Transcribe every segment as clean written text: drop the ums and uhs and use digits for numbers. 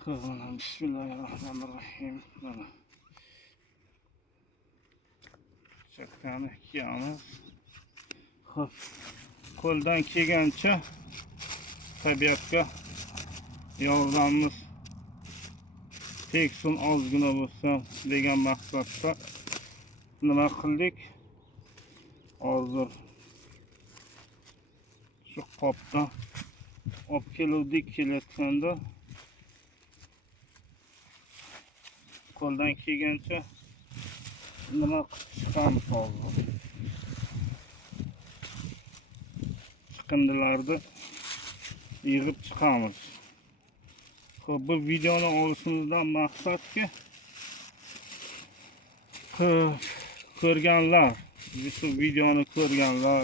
Bismillahirrahmanirrahim. Mana chakani kiyamiz. Xo'p, qo'ldan kelgancha tabiatga yordamimiz tegsin, ozgina bo'lsa degan maqsadda nima qildik? Hozir shu qopdan olib keluvdik, kelayotganda qo'ldan kelgancha nima chiqamiz hozir. Chiqindilarni yig'ib chiqamiz. Xo'p, bu videoni olishimizdan maqsadki, ko'rganlar, shu videoni ko'rganlar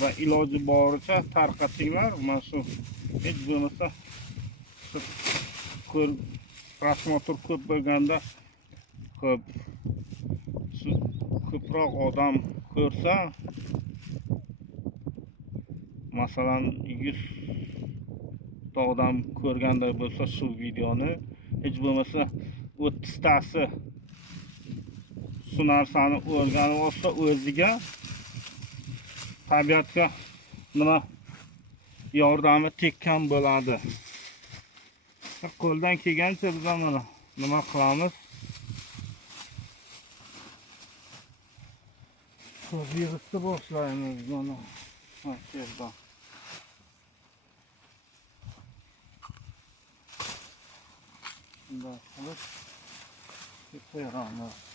va iloji boricha tarqatinglar. Mana shu hech bo'lmasa prosmotr ko'p bo'lganda ko'proq odam ko'rsa, masalan 100 ta odam ko'rganday bo'lsa shu videoni, hech bo'lmasa 30 tasi shu narsani o'rganib olsa, o'ziga, tabiatga nima yordami tekkan bo'ladi. Qo'ldan kelgancha biz mana nima qilamiz? Yig'ishni boshlaymiz mana. Yerdan. Bunday qilib qo'yamiz.